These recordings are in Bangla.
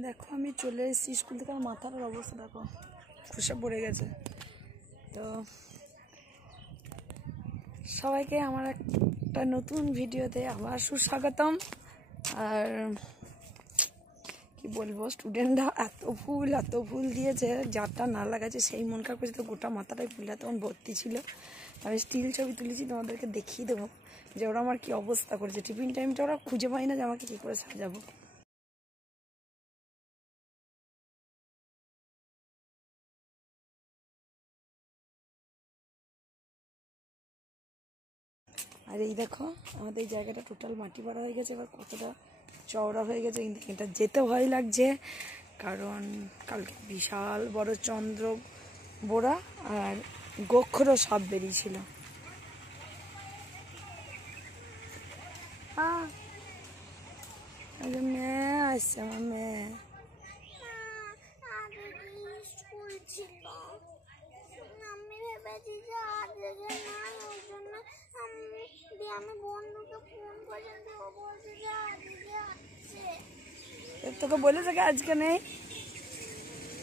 দেখো আমি চলে এসেছি স্কুল থেকে, আর মাথার অবস্থা দেখো, খোসা পড়ে গেছে। তো সবাইকে আমার একটা নতুন ভিডিওতে আবার সুস্বাগতম। আর কি বলবো, স্টুডেন্টরা এত ফুল দিয়েছে, যারটা না লাগাচ্ছে সেই মন খারাপ করেছে। তো গোটা মাথাটাই ফুলটা তখন ভর্তি ছিল। আমি স্টিল ছবি তুলেছি, তোমাদেরকে দেখিয়ে দেবো যে ওরা আমার কি অবস্থা করেছে। টিফিন টাইমটা ওরা খুঁজে পাই না যে আমাকে কী করে সাজাবো। আর এই দেখো আমাদের এই জায়গাটা টোটাল মাটি ভরা হয়ে গেছে। এবার কতটা চওড়া হয়ে গেছে, কিন্তু এটা যেতে ভয় লাগছে, কারণ কালকে বিশাল বড় চন্দ্র বোরা আর গোখরো সাপ বেরিয়েছিল। মেয়ে আসছে, আমার মেয়ে। তোকে বলেছে কি আজকে নেই?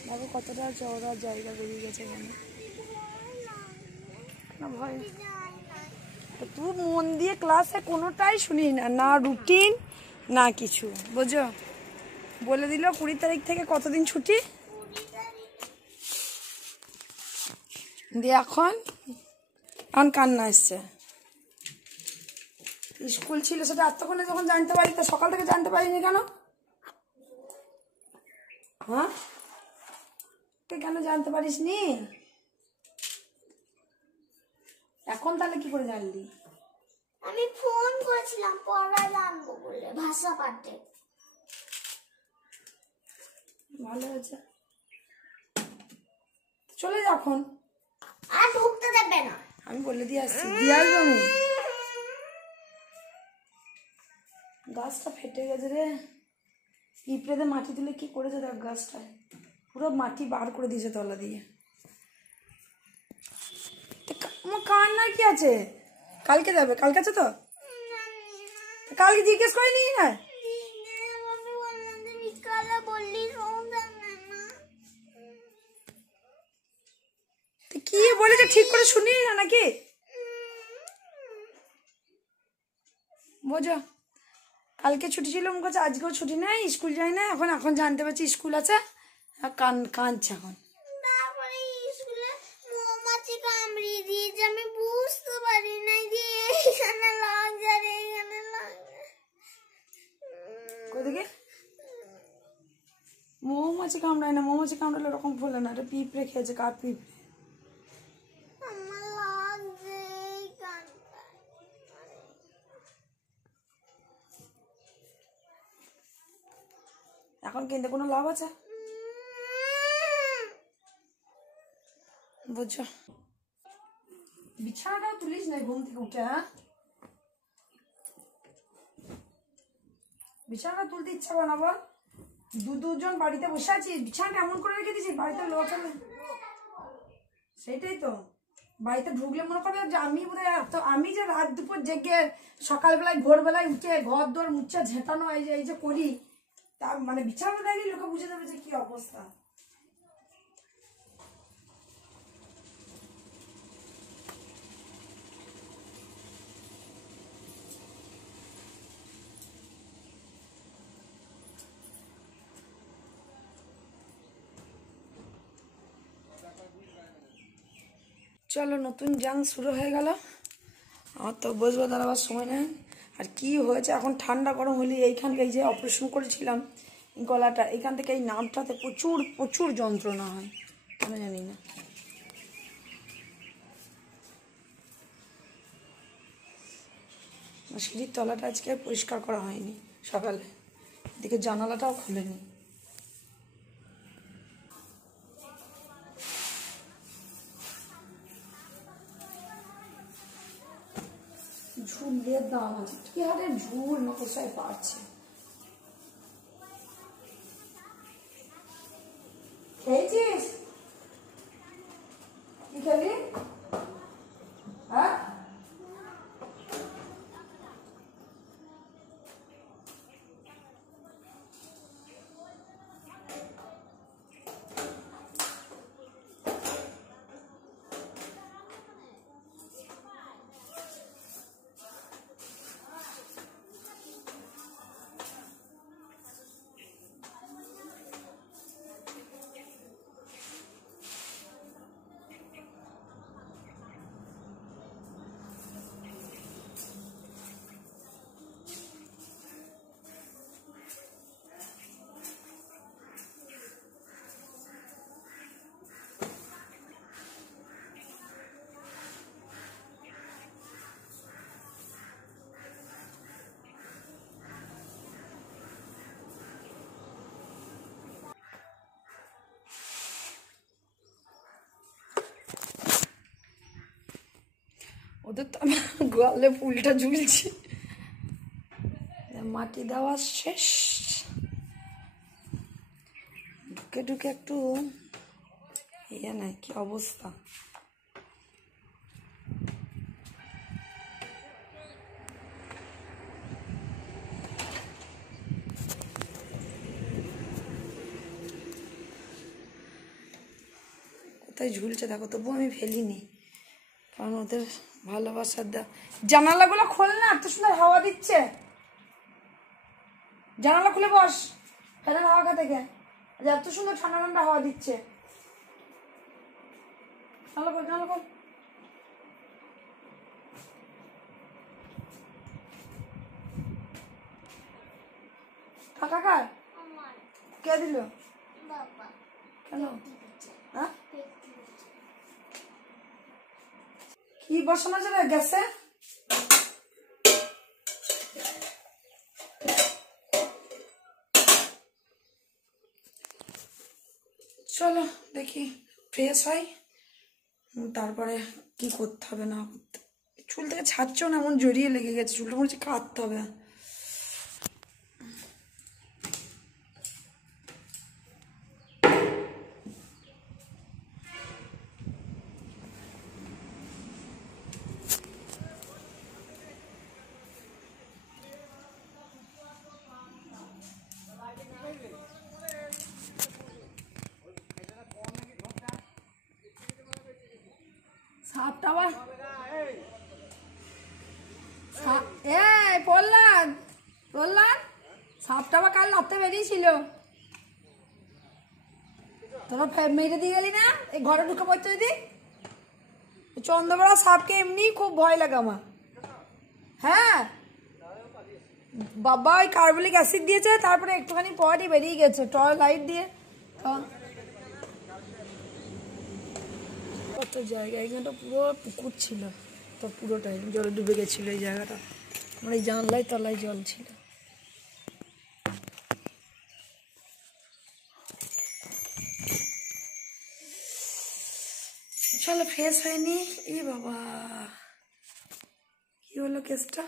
দেখো কতটা চওড়া জায়গা বেরিয়ে গেছে এখানে। না ভয়, তুই মন দিয়ে ক্লাসে কোনোটাই শুনি না, না রুটিন না কিছু, বুঝো। বলে দিল 20 তারিখ থেকে কতদিন ছুটি দিয়ে এখন কান্না আসছে। স্কুল ছিল সেটা এতক্ষণে যখন জানতে পারি, তো সকাল থেকে জানতে পারিনি কেন? হ্যাঁ, তুই কেন জানতে পারিস নি? এখন তাহলে কি করে জানলি? আমি ফোন করেছিলাম পড়া জানবো বলে, ভাষা পাঠে। ভালো হয়েছে, চলে যা এখন। আর ঢুকতে দেবে না, আমি বলে দিয়ে আসছি, দিয়ে আসবো আমি। গাছটা ফেটে গেছে রে, পিঁপড়েতে মাটি তুলে কি করেছে দেখ, গাছটায় পুরো মাটি বার করে দিয়েছে তলা দিয়ে। কান্নার কি আছে? কালকে যাবে, কালকে আছে তো, কালকে জিজ্ঞেস করিনি না? কি বলেছে ঠিক করে শুনি না নাকি? বোঝো, কালকে ছুটি ছিল, মুখ আছে, আজকেও ছুটি নেই, স্কুল যাই না। এখন জানতে পারছি স্কুল আছে, কাঁদছে এখন। তারপরে স্কুলে মৌমাছি কামড়িয়ে দিয়েছে, আমি বুঝতে পারি নাই যে এখানে লাগছে আর এখানে লাগছে। কোদিকে মৌমাছি কামড়ায় না, মৌমাছি কামড়ালে ওরকম ফুলে না, এটা পিঁপড়ে খেয়েছে, কাঠ পিঁপড়ে। আমার লাগছে এখন কিনতে কোনো লাভ আছে? বুঝছো, বিছানাটাও তুলিস না ঘুম থেকে উঠে। হ্যাঁ, বিছানাটা তুলতে ইচ্ছা করে না বল? দুজন বাড়িতে বসে আছি, বিছানাটা এমন করে রেখে দিয়েছি, বাড়িতে লোক এলে সেটাই তো। বাড়িতে ঢুকলে মনে করবে যে আমি বোধহয় আমি যে রাত দুপুর জেগে সকালবেলায় ভোরবেলায় উঠে ঘর দর মুচ্ছে ঝেঁটানো এই যে করি, তা মানে বিছানা দেখলে লোকে বুঝে দেবে যে কি অবস্থা। চলো, নতুন জাং শুরু হয়ে গেল। আমার তো বসবো দাঁড়াবার সময় নেই। আর কি হয়েছে এখন, ঠান্ডা গরম হলে এইখানকে এই যে অপারেশন করেছিলাম গলাটা, এইখান থেকে এই নামটাতে প্রচুর যন্ত্রণা হয়, কেন জানি না। সিঁড়ির তলাটা আজকে পরিষ্কার করা হয়নি সকালে, এদিকে জানালাটাও খুলেনি। ঝুল দিয়ে দাম আছে, কি হারে ঝুল মকসায় পাচ্ছে। খেয়েছিস? কি খেলি? হ্যাঁ, ওদের তো আমার গোয়ালে ফুলটা ঝুলছে। মাটি দেওয়া শেষ, ঢুকে ঢুকে একটু ইয়ে নাই, কি অবস্থা। কোথায় ঝুলছে দেখো, তবুও আমি ফেলিনি, কারণ ওদের ভালোবাসার জানালাগুলো খোল না, এত সুন্দর হাওয়া দিচ্ছে। জানালা খুলে বস, ফ্যানের হাওয়া খা থেকে, এত সুন্দর ঠান্ডা ঠান্ডা হাওয়া দিচ্ছে। জানালা খোল, জানালা খোল। টাকা কার? কে দিল? কেন? হ্যাঁ, কি বসানো যাবে গ্যাসে? চলো দেখি ফ্রেশ হয়, তারপরে কি করতে হবে না করতে। চুল থেকে ছাড়ছেও না, এমন জড়িয়ে লেগে গেছে, চুলটা মনে হচ্ছে কাটতে হবে। সাপটা আবার বললাম সাপটা আবার কাল রাতে বেরিয়েছিল, তোরা মেরে দিয়ে গেলি না, এই ঘরে ঢুকে পড়ছে। যদি চন্দ্রবেলা সাপকে এমনি খুব ভয় লাগে আমার। হ্যাঁ বাবা ওই কার্বলিক অ্যাসিড দিয়েছে, তারপরে একটুখানি পরই বেরিয়ে গেছে টর্চ লাইট দিয়ে। কত জায়গা, এখানটা পুরো পুকুর ছিল, তো পুরোটাই জলে ডুবে গেছিল এই জায়গাটা। আমার এই জানলায় তলায় জল ছিল। চলো ফ্রেশ হয়নি। এ বাবা কি হলো কেসটা?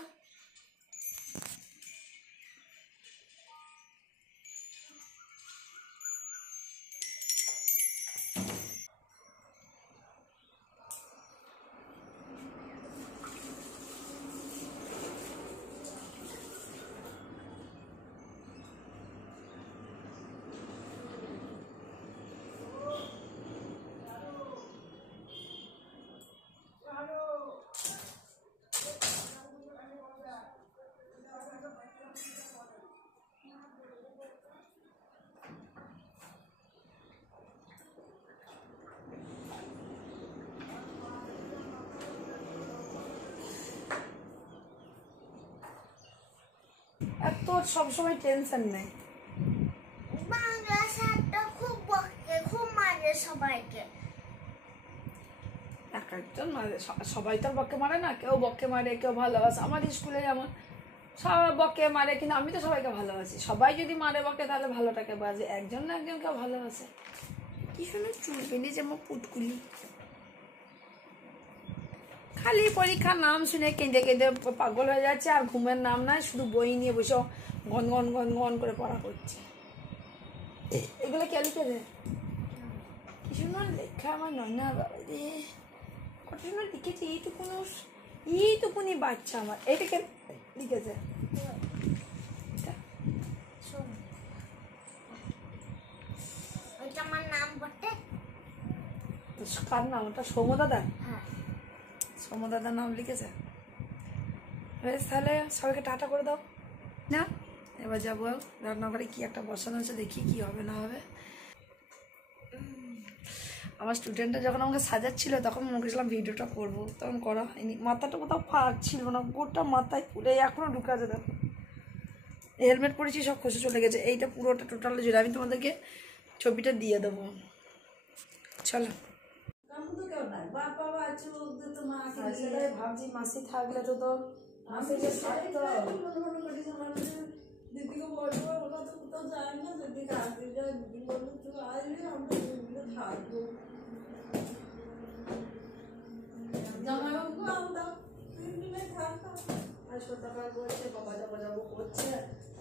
এত সবসময় টেনশন নেই। বাংলা স্যারটা খুব বকে, খুব মারে সবাইকে। এক একজন মারে, সবাই তো বকে মারে না, কেউ বকে মারে, কেউ ভালোবাসে। আমার স্কুলে যেমন সবাই বকে মারে, কিন্তু আমি তো সবাইকে ভালোবাসি। সবাই যদি মারে বকে তাহলে ভালোটাকে বাজে, একজন না একজনকে ভালোবাসে। কি সুন্দর চুল বেরিয়েছে আমার পুটকুলি। খালি পরীক্ষার নাম শুনে কেঁদে কেঁদে পাগল হয়ে যাচ্ছে, আর ঘুমের নাম নাই, শুধু বই নিয়ে বসে গন গন গন গন করে পড়া করছে। এগুলো কে লিখেছে? কি সুন্দর লেখা আমার নয়না বাবা রে, কত সুন্দর লিখেছে। এইটুকুনি বাচ্চা আমার, এটাকে লিখেছে। আমার নাম বটে। কার নাম ওটা? সৌম্যদাদা? হ্যাঁ সৌম্যদাদার নাম লিখেছে। বেশ তাহলে সবাইকে টাটা করে দাও না। এবার যাবো রান্নাঘরে, কি একটা বসানো হচ্ছে, দেখি কি হবে না হবে। আমার স্টুডেন্টরা যখন আমাকে সাজাচ্ছিল তখন মনে করছিলাম ভিডিওটা করবো, তখন করা হয়নি। মাথাটা কোথাও ফাঁক ছিল না, গোটা মাথায় পুরে এখনও ঢুকে আছে। দেখো হেলমেট পরেছি, সব খসে চলে গেছে। এইটা পুরোটা টোটাল জুড়ে আমি তোমাদেরকে ছবিটা দিয়ে দেবো। চলো ভাবছি মাসি থাকলে তো মাসিকে থাকতো, দিদিকে বলবো, ওরা তো কোথাও যায় না, দিদিকে আসতে যায়, দিদি বলবো তুই আসবি, আমরা দুদিকে থাকবো। জামাইবাবুকে আনতাম, সন্ধ্যাকাল বলছে বাবা যাবো যাবো করছে,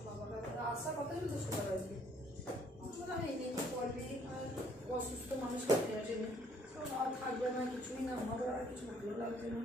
বাবাকে আসা কথা ছিল তো সকাল আজকে আমি নিজে করবি আর অসুস্থ মানুষ করতে আসেনি, আর থাকবে না কিছুই না, আমারও আর কিছু ভালো লাগছে না।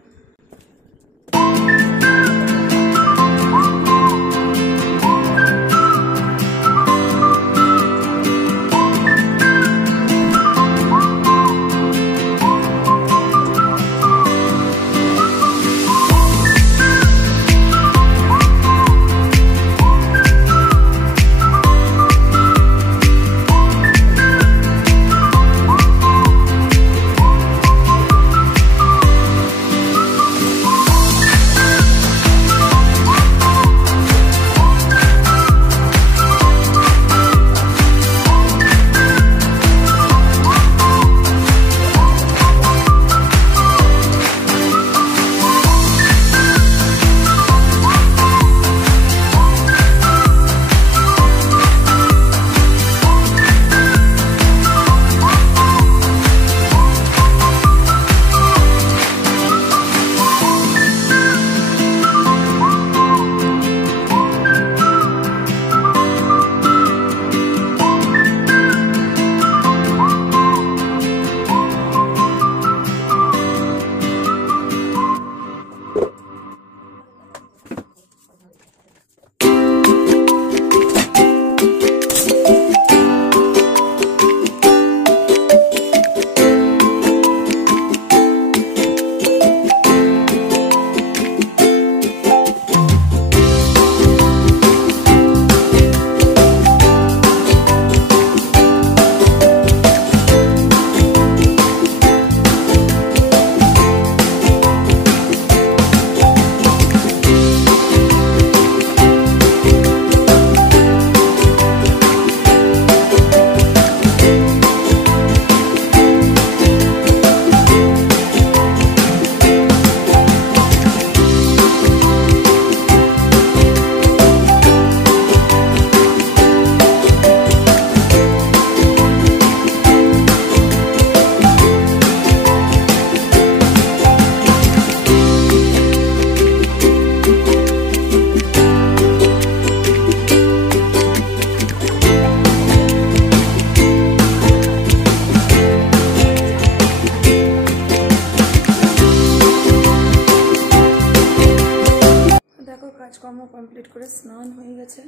কাজকর্ম কমপ্লিট করে স্নান হয়ে গেছে,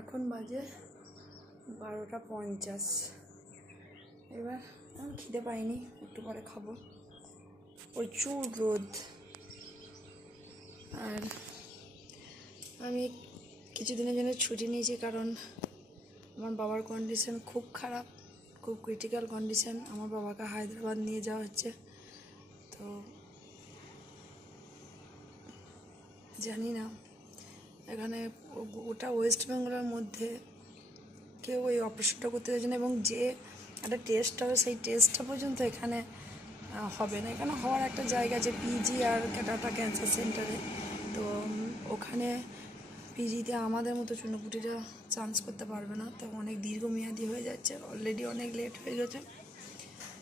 এখন বাজে 12:50। এবার আমি খিদে পাইনি, একটু পরে খাবো। প্রচুর রোদ, আর আমি কিছুদিনের জন্য ছুটি নিয়েছি কারণ আমার বাবার কন্ডিশন খুব খারাপ, খুব ক্রিটিক্যাল কন্ডিশন। আমার বাবাকে হায়দ্রাবাদ নিয়ে যাওয়া হচ্ছে, তো জানি না এখানে ওটা ওয়েস্ট বেঙ্গলের মধ্যে কেউ ওই অপারেশনটা করতে চাইছে না, এবং যে একটা টেস্ট হবে সেই টেস্টটা পর্যন্ত এখানে হবে না। এখানে হওয়ার একটা জায়গা আছে পিজি আর ক্যাটাটা ক্যান্সার সেন্টারে, তো ওখানে পিজিতে আমাদের মতো চুনোপুটিরা চান্স করতে পারবে না, তো অনেক দীর্ঘমেয়াদী হয়ে যাচ্ছে, অলরেডি অনেক লেট হয়ে গেছে।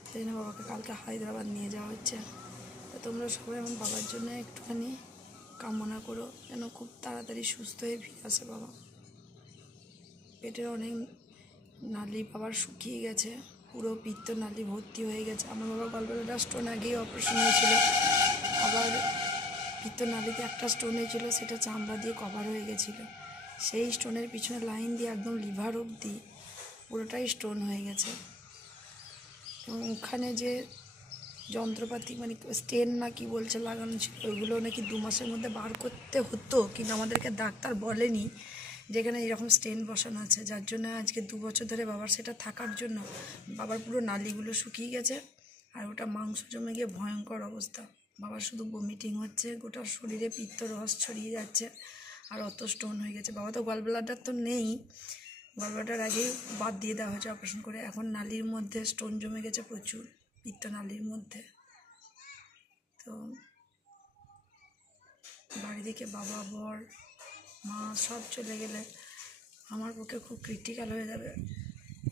সেই জন্য বাবাকে কালকে হায়দ্রাবাদ নিয়ে যাওয়া হচ্ছে। তো তোমরা সবাই আমার বাবার জন্য একটুখানি কামনা করো যেন খুব তাড়াতাড়ি সুস্থ হয়ে ফিরে আসে বাবা। পেটের অনেক নালি বাবার শুকিয়ে গেছে, পুরো পিত্ত নালি ভর্তি হয়ে গেছে। আমার বাবা গলব্লাডার স্টোন আগেই অপারেশন হয়েছিল, আবার পিত্ত নালিতে একটা স্টোন হয়েছিল, সেটা চামড়া দিয়ে কভার হয়ে গেছিলো। সেই স্টোনের পিছনে লাইন দিয়ে একদম লিভার অবধি পুরোটাই স্টোন হয়ে গেছে। এবং ওখানে যে যন্ত্রপাতি মানে স্টেন না কি বলছে লাগানো ছিল, ওইগুলো নাকি 2 মাসের মধ্যে বার করতে হতো, কিন্তু আমাদেরকে ডাক্তার বলেনি যেখানে এরকম স্টেন বসানো আছে, যার জন্য আজকে 2 বছর ধরে বাবার সেটা থাকার জন্য বাবার পুরো নালিগুলো শুকিয়ে গেছে, আর ওটা মাংস জমে গিয়ে ভয়ঙ্কর অবস্থা। বাবার শুধু বমিটিং হচ্ছে, গোটা শরীরে পিত্ত রস ছড়িয়ে যাচ্ছে, আর অত স্টোন হয়ে গেছে। বাবা তো গলব্লাডার তো নেই, গলব্লাডার আগেই বাদ দিয়ে দেওয়া হয়েছে অপারেশন করে। এখন নালির মধ্যে স্টোন জমে গেছে প্রচুর, পিত্ত নালির মধ্যে। তো বাড়ি থেকে বাবা, বর, মা সব চলে গেলে আমার পক্ষে খুব ক্রিটিক্যাল হয়ে যাবে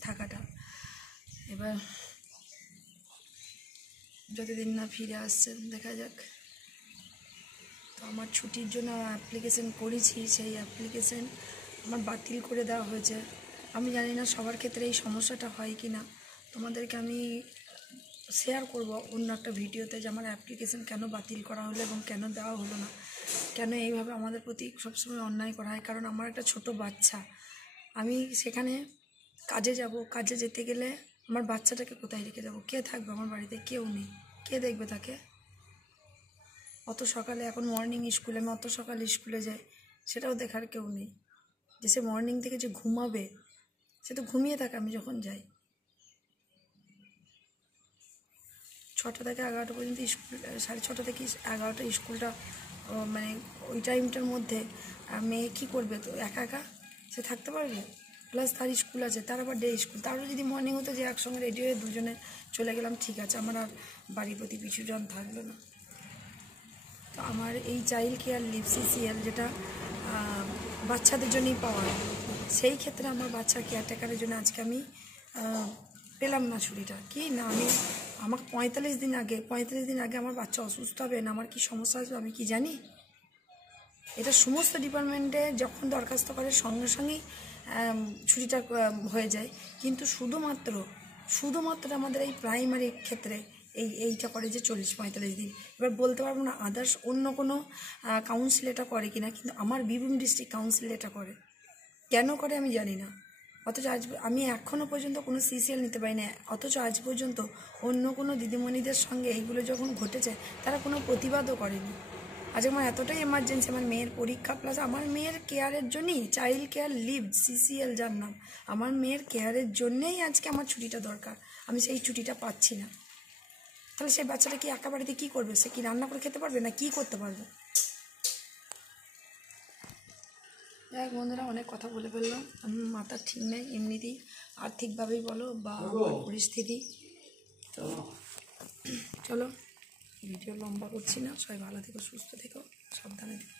থাকাটা। এবার যতদিন না ফিরে আসছে দেখা যাক। তো আমার ছুটির জন্য অ্যাপ্লিকেশন করেছি, সেই অ্যাপ্লিকেশন আমার বাতিল করে দেওয়া হয়েছে। আমি জানি না সবার ক্ষেত্রে এই সমস্যাটা হয় কি না, তোমাদেরকে আমি শেয়ার করব অন্য একটা ভিডিওতে যে আমার অ্যাপ্লিকেশন কেন বাতিল করা হলো এবং কেন দেওয়া হলো না, কেন এইভাবে আমাদের প্রতি সবসময় অন্যায় করা হয়। কারণ আমার একটা ছোট বাচ্চা, আমি সেখানে কাজে যাব, কাজে যেতে গেলে আমার বাচ্চাটাকে কোথায় রেখে যাব? কে থাকবে আমার বাড়িতে? কেউ নেই, কে দেখবে তাকে? অত সকালে, এখন মর্নিং স্কুলে, আমি অত সকালে স্কুলে যাই, সেটাও দেখার কেউ নেই। যে সে মর্নিং থেকে যে ঘুমাবে, সে তো ঘুমিয়ে থাকে আমি যখন যাই। 6টা থেকে 11টা পর্যন্ত স্কুল, 6:30 থেকে 11টা স্কুলটা, মানে ওই টাইমটার মধ্যে মেয়ে কী করবে? তো একা একা সে থাকতে পারবে? প্লাস তার স্কুল আছে, তার আবার ডে স্কুল। তারও যদি মর্নিং হতো যে একসঙ্গে রেডি হয়ে দুজনে চলে গেলাম, ঠিক আছে, আমার আর বাড়ির প্রতি পিছুজন থাকলো না। তো আমার এই চাইল্ড কেয়ার লিভ CCL, যেটা বাচ্চাদের জন্যই পাওয়া, সেই ক্ষেত্রে আমার বাচ্চার কেয়ারটেকারের জন্য আজকে আমি পেলাম না ছুটিটা। কি না, আমার 45 দিন আগে আমার বাচ্চা অসুস্থ হবে না, আমার কি সমস্যা আসবে আমি কি জানি? এটা সমস্ত ডিপার্টমেন্টে যখন দরখাস্ত করে সঙ্গে সঙ্গেই ছুটিটা হয়ে যায়, কিন্তু শুধুমাত্র আমাদের এই প্রাইমারি ক্ষেত্রে এইটা করে যে 40-45 দিন। এবার বলতে পারবো না আদার্স অন্য কোনো কাউন্সিল এটা করে কিনা, কিন্তু আমার বীরভূম ডিস্ট্রিক্ট কাউন্সিল এটা করে। কেন করে আমি জানি না। অথচ আমি এখনও পর্যন্ত কোনো CCL নিতে পারি না। অথচ আজ পর্যন্ত অন্য কোনো দিদিমণিদের সঙ্গে এইগুলো যখন ঘটেছে, তারা কোনো প্রতিবাদও করেনি। আজ আমার এতটাই এমার্জেন্সি, আমার মেয়ের পরীক্ষা, প্লাস আমার মেয়ের কেয়ারের জন্যই চাইল্ড কেয়ার লিভ CCL যার নাম, আমার মেয়ের কেয়ারের জন্যেই আজকে আমার ছুটিটা দরকার। আমি সেই ছুটিটা পাচ্ছি না। তাহলে সেই বাচ্চাটা কি একা বাড়িতে কী করবে? সে কি রান্না করে খেতে পারবে না কী করতে পারবে? যাই বন্ধুরা, অনেক কথা বলে ফেললাম। আমি মাথা ঠিক নেই এমনিতেই, আর্থিকভাবেই বলো বা পরিস্থিতি। তো চলো, ভিডিও লম্বা করছি না। সবাই ভালো থেকো, সুস্থ থেকো, সাবধানে থেকো।